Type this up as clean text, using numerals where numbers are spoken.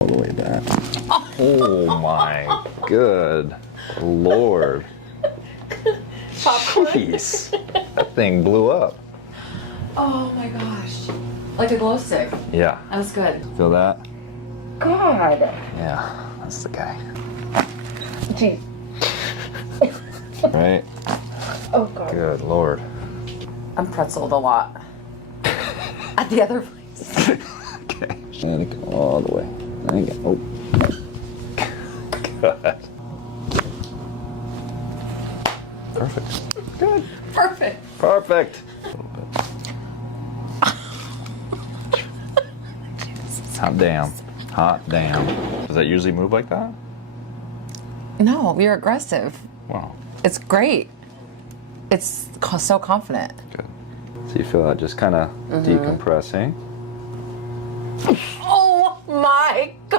All the way back. Oh my good Lord. Jeez. That thing blew up. Oh my gosh. Like a glow stick. Yeah. That was good. Feel that? God. Yeah, that's the guy. Gee. Right? Oh God. Good Lord. I'm pretzeled a lot. At the other place. Okay. And it go all the way. Thank you. Oh. Good. Perfect. Good. Perfect. Perfect. A little bit. Hot damn. Hot damn. Does that usually move like that? No, you're aggressive. Wow. It's great. It's so confident. Good. So you feel that just kind of decompressing. Oh my God.